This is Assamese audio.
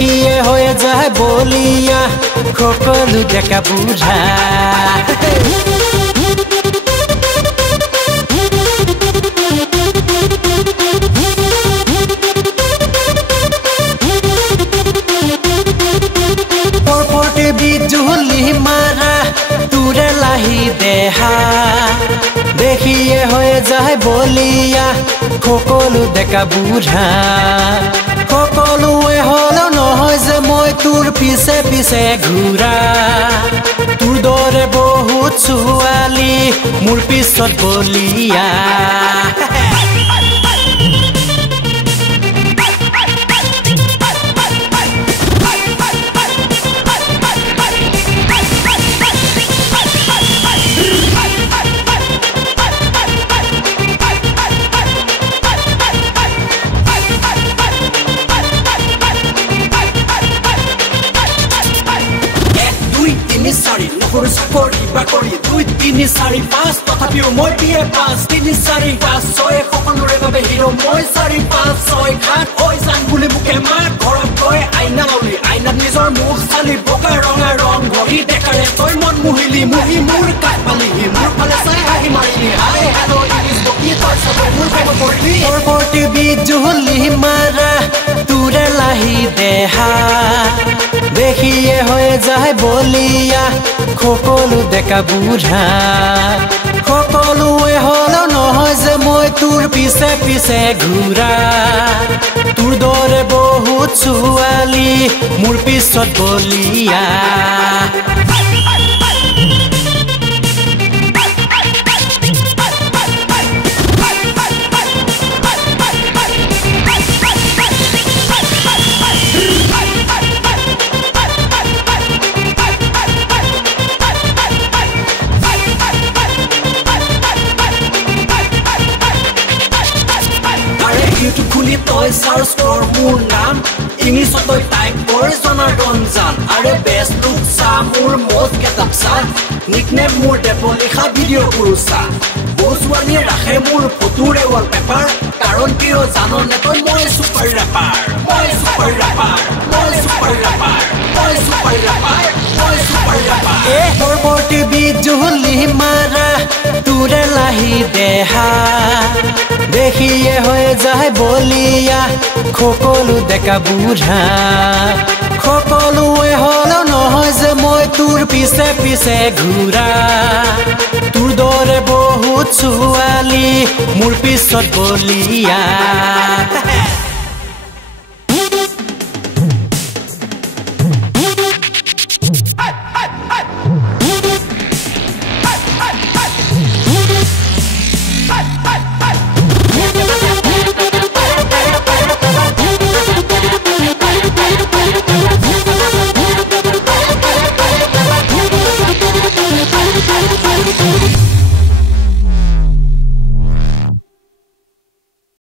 দেখিয়ে হয়ে যায় বলিয়া সকলো ডেকা বুঢ়া পৰপৰতে বিজুলি মাৰা তোৰে লাহি দেহা দেখিয়ে হয়ে যায় বলিয়া সকলো ডেকা বুঢ়া সকলোৱে হলেও নহয় যে মই তোৰ পিছে পিছে ঘূৰা তোৰ দৰে বহুত ছোৱালী মোৰ পিছত বলিয়া নহৰু চাকৰি বাকৰি 2 3 4 5 তথাপিও মই বিয়ে 5 3 4 5 6 সকলোৰে বাবে হিৰো মই 4 5 6 7 ঐ জান বুলি মুখে মাৰ ঘৰত গৈ আইনা ললি আইনাত নিজৰ মুখ চালি বগা ৰঙা ৰং ঘৰি দেখাৰে তই মন মুহিলি মুহি মোৰ কাট পালিহি মোৰ ফালে চাই হাঁহি মাৰিলি হাই হেল্ল ইজ বকি তই সবে মোৰ প্ৰেম কৰিলি পৰপৰতে বিজুলি মাৰা তোৰে লাহি দেহা দেখিয়ে হয়ে যায় বলিয়া সকলো ডেকা বুঢ়া সকলোৱে হলেও নহয় যে মই তোৰ পিছে পিছে ঘূৰা তোৰ দৰে বহুত ছোৱালী মোৰ পিছত বলিয়া খুলি তই সাৰ্চ কৰ মোৰ নাম ইংলিছত তই টাইপ কৰ জনাৰ্দন জান আৰে বেষ্ট লুক চা মোৰ মজ গেটআপ চা নিকনেম মোৰ দেৱ লিখা ভিডিঅ' কৰো চা বৌছোৱালীয়ে ৰাখে মোৰ ফটোৰে ৱালপেপাৰ কাৰণ কিয় জাননে তই মই ছুপাৰ ৰেপাৰ মই ছুপাৰ ৰেপাৰ মই ছুপাৰ ৰেপাৰ মই ছুপাৰ ৰেপাৰ মই ছুপাৰ ৰেপাৰ এ পৰপৰতে বিজুলি মাৰা তোৰে লাহি দেহা দেখিয়ে হয়ে যায় বলিয়া সকলো ডেকা বুঢ়া সকলোৱে হলেও নহয় যে মই তোৰ পিছে পিছে ঘূৰা তোৰ দৰে বহুত ছোৱালী মোৰ পিছত বলিয়া